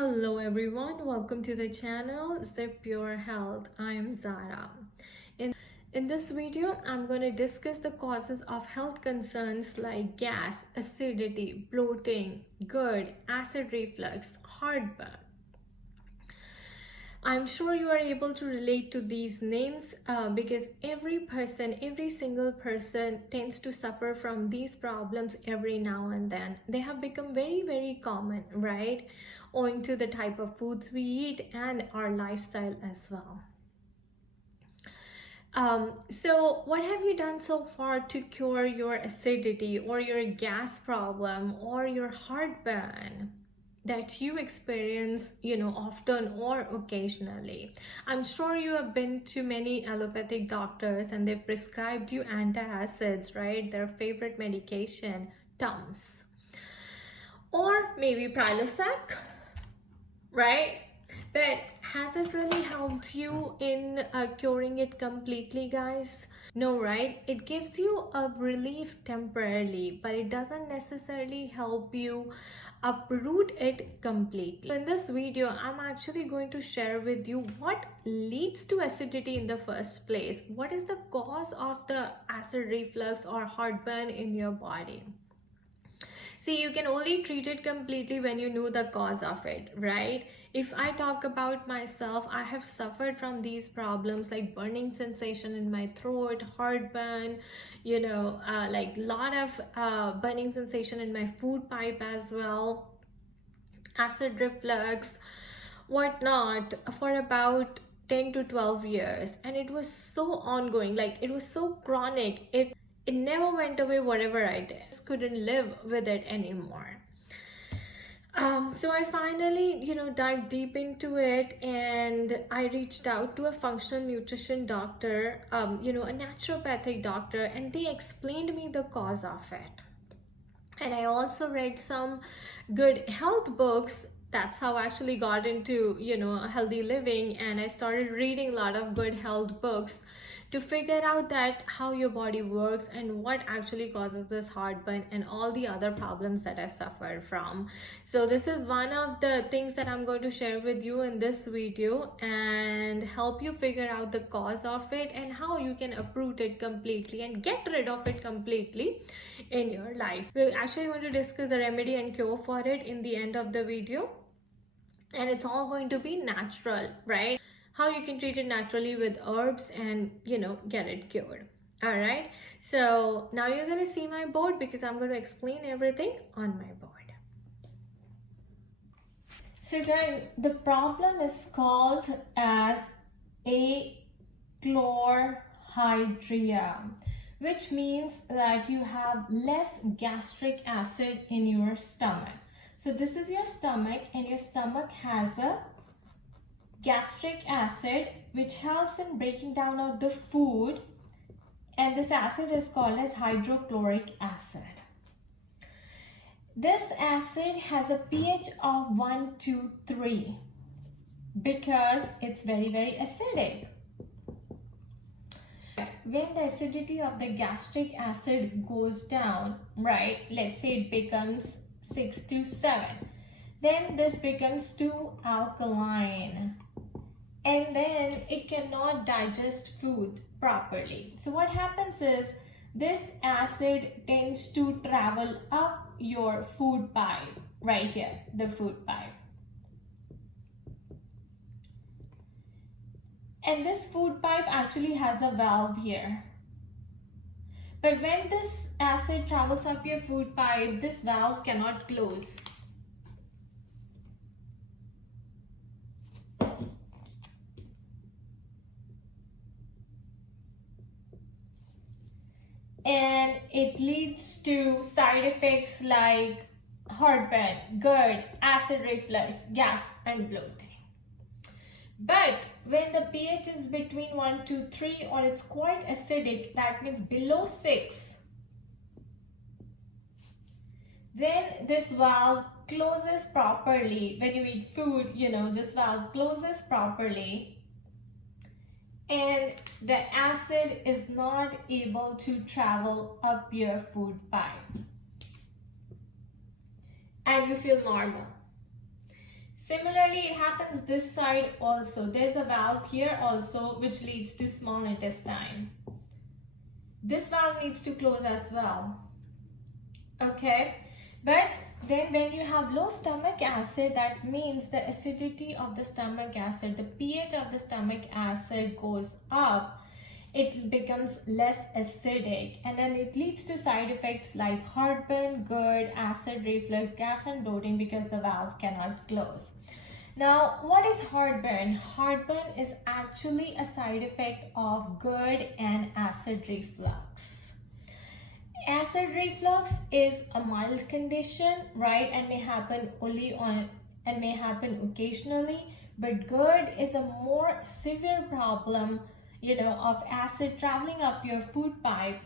Hello everyone, welcome to the channel Zip Your Health. I am Zara. In this video, I'm going to discuss the causes of health concerns like gas, acidity, bloating, GERD, acid reflux, heartburn. I'm sure you are able to relate to these names because every single person tends to suffer from these problems every now and then. They have become very, very common, right? Owing to the type of foods we eat and our lifestyle as well. So what have you done so far to cure your acidity or your gas problem or your heartburn that you experience, often or occasionally? I'm sure you have been to many allopathic doctors and they've prescribed you antacids, right? Their favorite medication, Tums. Or maybe Prilosec, right? But has it really helped you in curing it completely, guys? No, right? It gives you a relief temporarily, but it doesn't necessarily help you uproot it completely. So in this video, I'm actually going to share with you what leads to acidity in the first place. What is the cause of the acid reflux or heartburn in your body? See, you can only treat it completely when you know the cause of it, right? If I talk about myself, I have suffered from these problems like burning sensation in my throat, heartburn, like lot of burning sensation in my food pipe as well, acid reflux, whatnot, for about 10 to 12 years. And it was so ongoing, like it was so chronic. It never went away, whatever I did. I just couldn't live with it anymore. So I finally, dived deep into it, and I reached out to a functional nutrition doctor, a naturopathic doctor, and they explained me the cause of it. And I also read some good health books. That's how I actually got into, healthy living, and I started reading a lot of good health books to figure out that how your body works and what actually causes this heartburn and all the other problems that I suffered from. So this is one of the things that I'm going to share with you in this video and help you figure out the cause of it and how you can uproot it completely and get rid of it completely in your life. We're actually going to discuss the remedy and cure for it in the end of the video, and it's all going to be natural, right? How you can treat it naturally with herbs and get it cured. All right, so now you're going to see my board because I'm going to explain everything on my board. So guys, the problem is called as Chlorhydria, which means that you have less gastric acid in your stomach. So this is your stomach, and your stomach has a gastric acid which helps in breaking down of the food, and this acid is called as hydrochloric acid. This acid has a pH of 1 to 3 because it's very, very acidic. When the acidity of the gastric acid goes down, right, let's say it becomes 6 to 7, then this becomes too alkaline, and then it cannot digest food properly. So what happens is this acid tends to travel up your food pipe, right here, the food pipe. And this food pipe actually has a valve here. But when this acid travels up your food pipe, this valve cannot close. And it leads to side effects like heartburn, GERD, acid reflux, gas, and bloating. But when the pH is between 1 to 3 or it's quite acidic, that means below 6, then this valve closes properly. When you eat food, this valve closes properly, and the acid is not able to travel up your food pipe, and you feel normal. Similarly, it happens this side also. There's a valve here also which leads to small intestine. This valve needs to close as well. Okay, but then when you have low stomach acid, that means the acidity of the stomach acid, the pH of the stomach acid goes up. It becomes less acidic, and then it leads to side effects like heartburn, GERD, acid reflux, gas and bloating because the valve cannot close. Now, what is heartburn? Heartburn is actually a side effect of GERD and acid reflux. Acid reflux is a mild condition, right, and may happen occasionally, but GERD is a more severe problem, of acid traveling up your food pipe,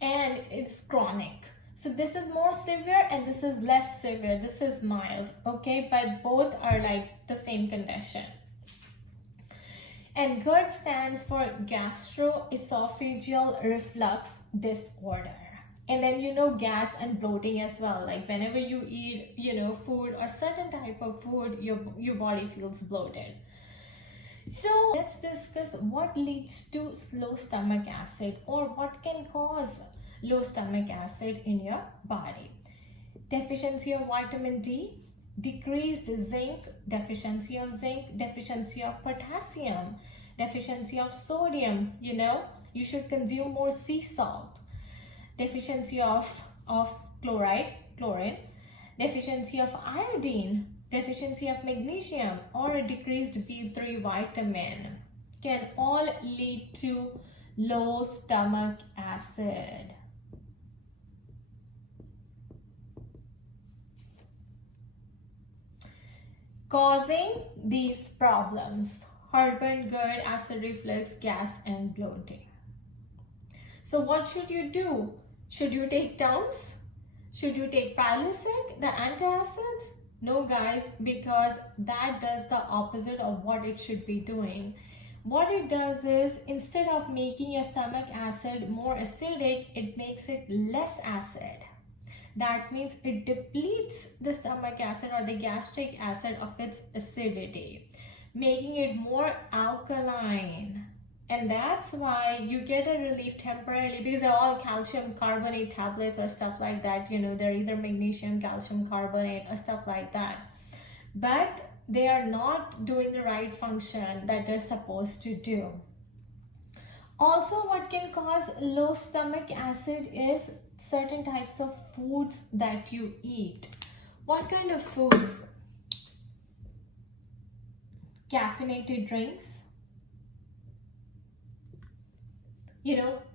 and it's chronic. So this is more severe and this is less severe. This is mild, okay, but both are like the same condition. And GERD stands for gastroesophageal reflux disorder. And then gas and bloating as well. Like whenever you eat food or certain type of food, your body feels bloated. So let's discuss what leads to low stomach acid, or what can cause low stomach acid in your body. Deficiency of vitamin D, decreased zinc, deficiency of potassium, deficiency of sodium. You should consume more sea salt. Deficiency of chlorine, deficiency of iodine, deficiency of magnesium, or a decreased B3 vitamin can all lead to low stomach acid. Causing these problems: heartburn, GERD, acid reflux, gas and bloating. So what should you do? Should you take Tums? Should you take Pylori, the antacids? No guys, because that does the opposite of what it should be doing. What it does is, instead of making your stomach acid more acidic, it makes it less acid. That means it depletes the stomach acid or the gastric acid of its acidity, making it more alkaline. And that's why you get a relief temporarily, because they're all calcium carbonate tablets or stuff like that. They're either magnesium, calcium carbonate or stuff like that. But they are not doing the right function that they're supposed to do. Also, what can cause low stomach acid is certain types of foods that you eat. What kind of foods? Caffeinated drinks,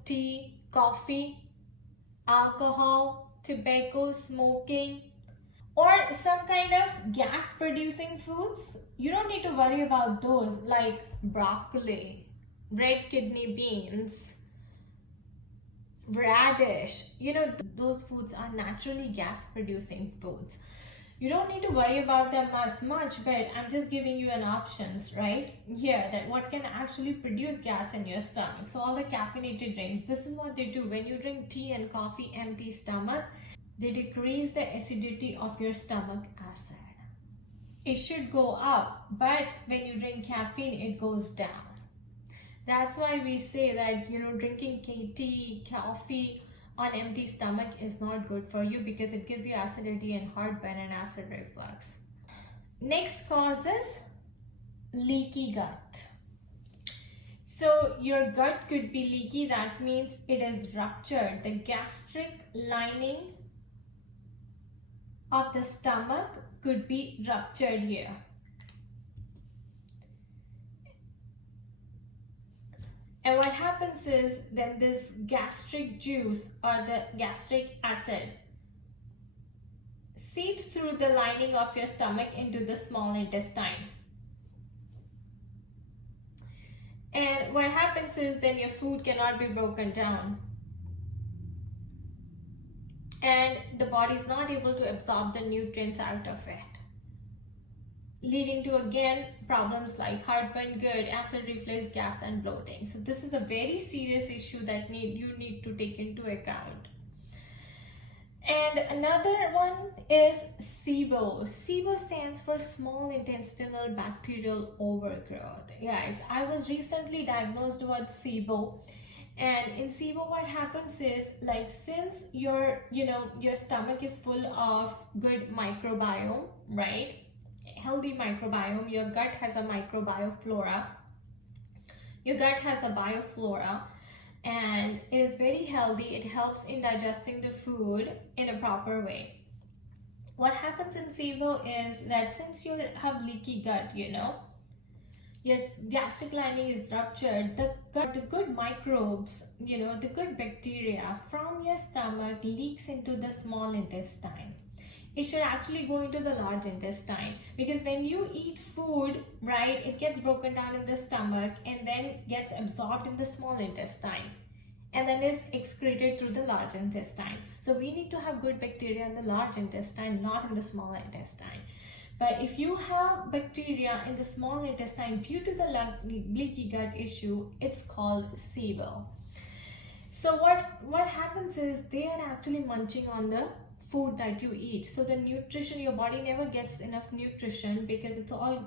tea, coffee, alcohol, tobacco, smoking, or some kind of gas producing foods. You don't need to worry about those, like broccoli, red kidney beans, radish. Those foods are naturally gas producing foods. You don't need to worry about them as much, but I'm just giving you an options right here, that what can actually produce gas in your stomach. So all the caffeinated drinks, this is what they do. When you drink tea and coffee empty stomach, they decrease the acidity of your stomach acid. It should go up, but when you drink caffeine, it goes down. That's why we say that drinking tea, coffee on empty stomach is not good for you, because it gives you acidity and heartburn and acid reflux. Next cause is leaky gut. So your gut could be leaky. That means it is ruptured. The gastric lining of the stomach could be ruptured here. And what happens is, then this gastric juice or the gastric acid seeps through the lining of your stomach into the small intestine. And what happens is, then your food cannot be broken down. And the body is not able to absorb the nutrients out of it, leading to again problems like heartburn, GERD, acid reflux, gas and bloating. So this is a very serious issue that you need to take into account. And another one is SIBO. SIBO stands for small intestinal bacterial overgrowth. Guys, I was recently diagnosed with SIBO. And in SIBO, what happens is, like, since your stomach is full of good microbiome, right? Healthy microbiome, your gut has a microbioflora. Your gut has a bioflora, and it is very healthy. It helps in digesting the food in a proper way. What happens in SIBO is that since you have leaky gut, your gastric lining is ruptured, the good microbes, the good bacteria from your stomach leaks into the small intestine. It should actually go into the large intestine, because when you eat food, right, it gets broken down in the stomach and then gets absorbed in the small intestine and then is excreted through the large intestine. So we need to have good bacteria in the large intestine, not in the small intestine. But if you have bacteria in the small intestine due to the leaky gut issue, it's called SIBO. So what happens is they are actually munching on the food that you eat. So the nutrition, your body never gets enough nutrition because it's all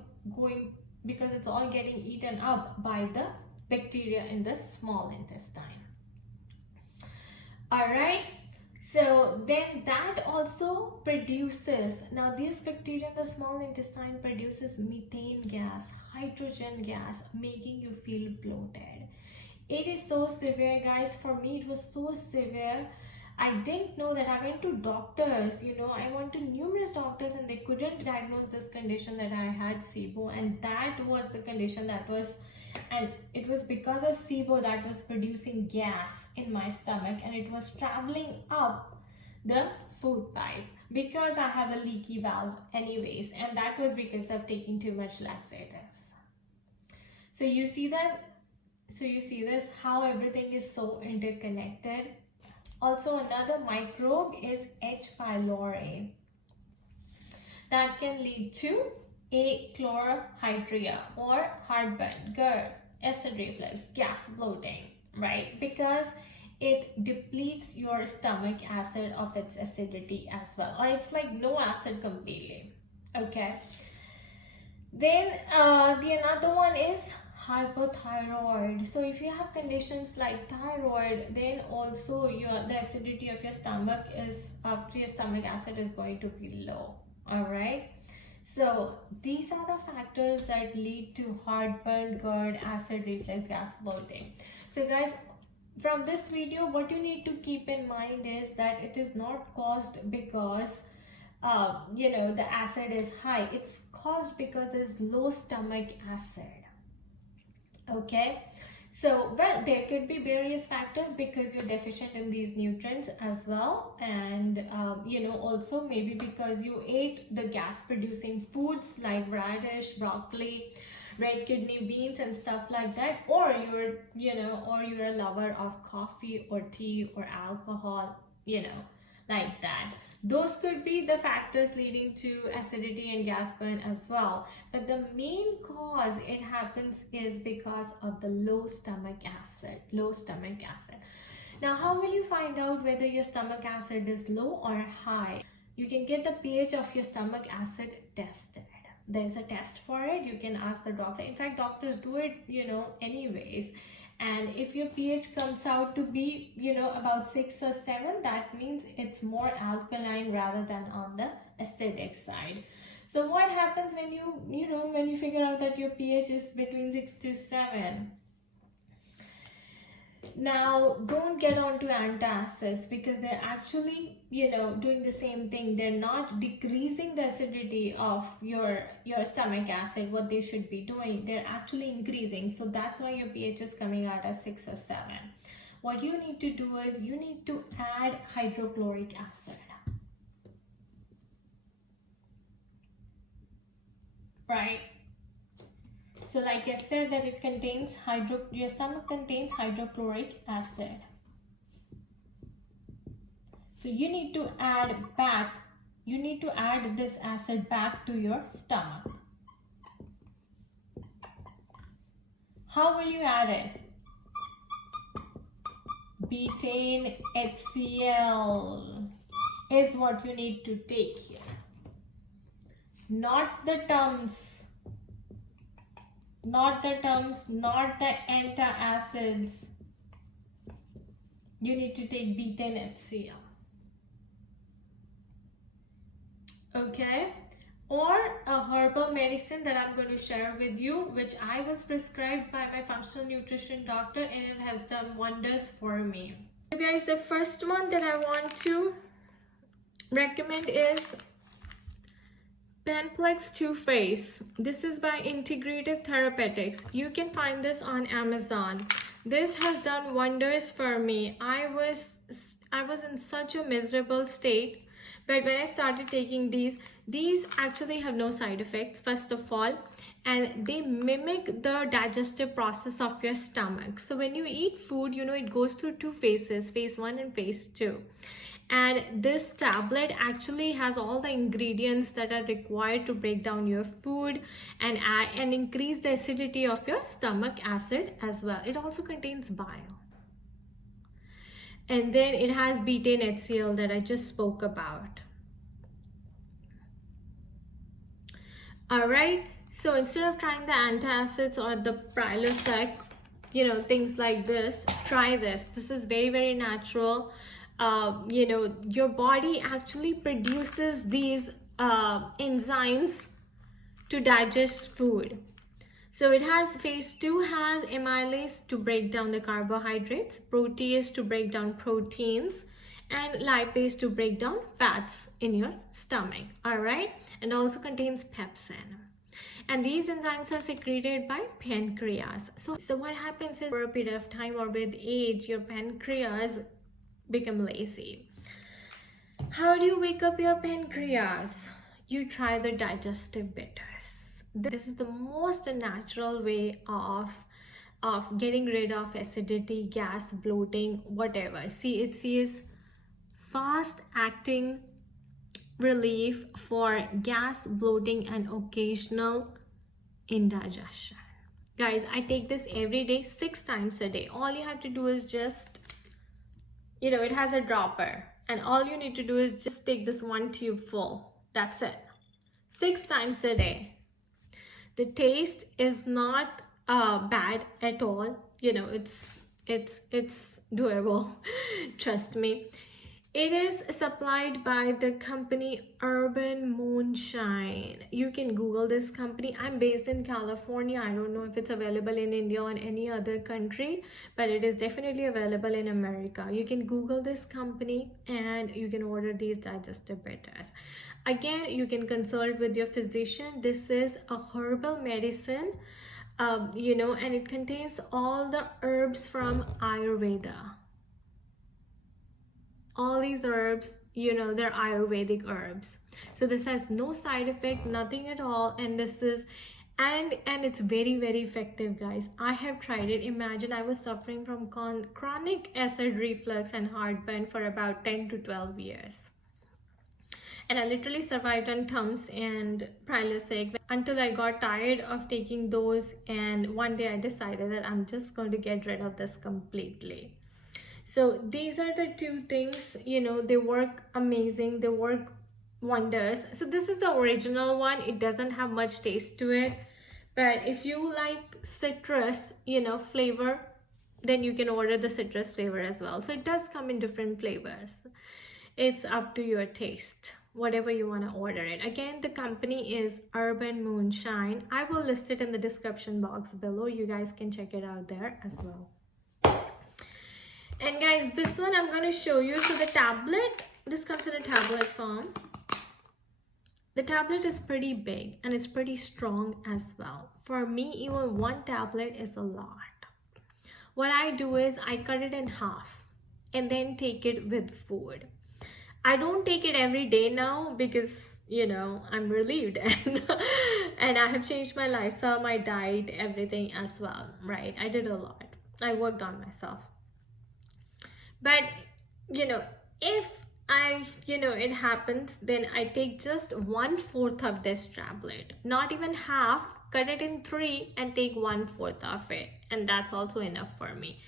getting eaten up by the bacteria in the small intestine. All right. So then that also produces, now this bacteria in the small intestine produces methane gas, hydrogen gas, making you feel bloated. It is so severe, guys. For me, it was so severe. I didn't know that. I went to doctors, I went to numerous doctors and they couldn't diagnose this condition that I had, SIBO, and that was the condition and it was because of SIBO that was producing gas in my stomach, and it was traveling up the food pipe because I have a leaky valve anyways, and that was because of taking too much laxatives. So you see this, how everything is so interconnected. Also, another microbe is H. pylori that can lead to Chlorhydria or heartburn, GERD, acid reflux, gas, bloating, right? Because it depletes your stomach acid of its acidity as well, or it's like no acid completely. Okay. Then the another one is hypothyroid. So if you have conditions like thyroid, then also the acidity of your stomach acid is going to be low. All right. So these are the factors that lead to heartburn, GERD, acid reflux, gas, bloating. So guys, from this video, what you need to keep in mind is that it is not caused because the acid is high. It's caused because there's low stomach acid. Okay. So, well, there could be various factors because you're deficient in these nutrients as well. And, also maybe because you ate the gas producing foods like radish, broccoli, red kidney beans and stuff like that. Or you're a lover of coffee or tea or alcohol, like that. Those could be the factors leading to acidity and gas burn as well. But the main cause it happens is because of the low stomach acid. Now, how will you find out whether your stomach acid is low or high? You can get the pH of your stomach acid tested. There's a test for it. You can ask the doctor. In fact, doctors do it, anyways. And if your pH comes out to be, about 6 or 7, that means it's more alkaline rather than on the acidic side. So what happens when you figure out that your pH is between 6 to 7? Now, don't get onto antacids because they're actually, doing the same thing. They're not decreasing the acidity of your stomach acid, what they should be doing. They're actually increasing. So that's why your pH is coming out as 6 or 7. What you need to do is you need to add hydrochloric acid. Right? So like I said that it contains your stomach contains hydrochloric acid. So you need to add this acid back to your stomach. How will you add it? Betaine HCl. is what you need to take here. Not the Tums, not the antacids. You need to take B10HCl. Okay? Or a herbal medicine that I'm going to share with you, which I was prescribed by my functional nutrition doctor, and it has done wonders for me. So guys, the first one that I want to recommend is Panplex 2-Phase. This is by Integrative Therapeutics. You can find this on Amazon. This has done wonders for me. I was in such a miserable state, but when I started taking these actually have no side effects, first of all, and they mimic the digestive process of your stomach. So when you eat food, you know, it goes through 2 phases, phase 1 and phase 2. And this tablet actually has all the ingredients that are required to break down your food and increase the acidity of your stomach acid as well. It also contains bile. And then it has B10HCl that I just spoke about. Alright, so instead of trying the antacids or the Prilosec, you know, things like this, try this. This is very, very natural. You know, your body actually produces these enzymes to digest food. So it has phase 2 has amylase to break down the carbohydrates, protease to break down proteins, and lipase to break down fats in your stomach. All right, and also contains pepsin. And these enzymes are secreted by pancreas. So what happens is, for a period of time or with age, your pancreas become lazy. How do you wake up your pancreas? You try the digestive bitters. This is the most natural way of getting rid of acidity, gas, bloating, whatever. See, it says fast acting relief for gas, bloating, and occasional indigestion. Guys, I take this every day, 6 times a day. All you have to do is just, you know, it has a dropper, and all you need to do is just take this 1 tube full. That's it. 6 times a day. The taste is not bad at all. You know, it's doable. Trust me. It is supplied by the company Urban Moonshine. You can Google this company. I'm based in California. I don't know if it's available in India or any other country, but it is definitely available in America. You can Google this company and you can order these digestive bitters. Again, you can consult with your physician. This is a herbal medicine, you know, and it contains all the herbs from Ayurveda. All these herbs, you know, they're Ayurvedic herbs. So this has no side effect, nothing at all. And this is, and it's very, very effective, guys. I have tried it. Imagine I was suffering from chronic acid reflux and heartburn for about 10 to 12 years. And I literally survived on Tums and Prilosec until I got tired of taking those. And one day I decided that I'm just going to get rid of this completely. So these are the 2 things, you know, they work amazing, they work wonders. So this is the original one. It doesn't have much taste to it, but if you like citrus, you know, flavor, then you can order the citrus flavor as well. So it does come in different flavors. It's up to your taste, whatever you want to order it. Again, the company is Urban Moonshine. I will list it in the description box below. You guys can check it out there as well. And guys, this one I'm going to show you. So the tablet, this comes in a tablet form. The tablet is pretty big and it's pretty strong as well. For me, even 1 tablet is a lot. What I do is I cut it in half and then take it with food. I don't take it every day now because, you know, I'm relieved and I have changed my lifestyle, my diet, everything as well, right? I did a lot. I worked on myself. But, you know, if it happens, then I take just 1/4 of this tablet, not even half, cut it in 3 and take 1/4 of it. And that's also enough for me.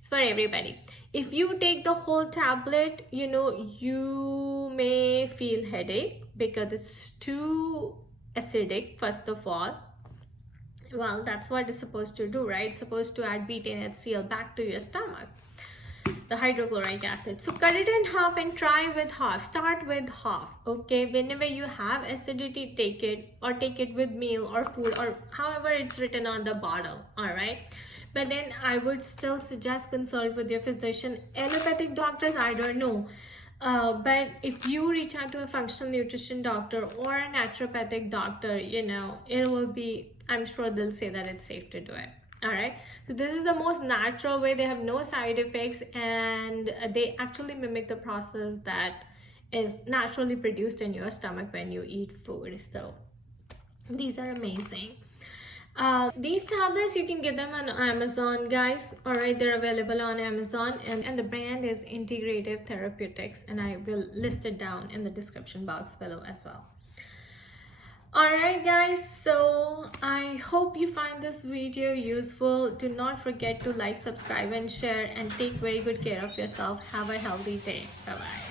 It's for everybody. If you take the whole tablet, you know, you may feel headache because it's too acidic, first of all. Well, that's what it's supposed to do, right? It's supposed to add betaine HCl back to your stomach, the hydrochloric acid. So cut it in half and try with half. Start with half, okay? Whenever you have acidity, take it, or take it with meal or food, or however it's written on the bottle, all right? But then I would still suggest consult with your physician. Allopathic doctors, I don't know. But if you reach out to a functional nutrition doctor or a naturopathic doctor, you know, it will be, I'm sure they'll say that it's safe to do it. All right, so this is the most natural way. They have no side effects, and they actually mimic the process that is naturally produced in your stomach when you eat food. So these are amazing. These tablets, you can get them on Amazon, guys. All right, they're available on Amazon, and the brand is Integrative Therapeutics, and I will list it down in the description box below as well. Alright guys, so I hope you find this video useful. Do not forget to like, subscribe and share, and take very good care of yourself. Have a healthy day. Bye bye.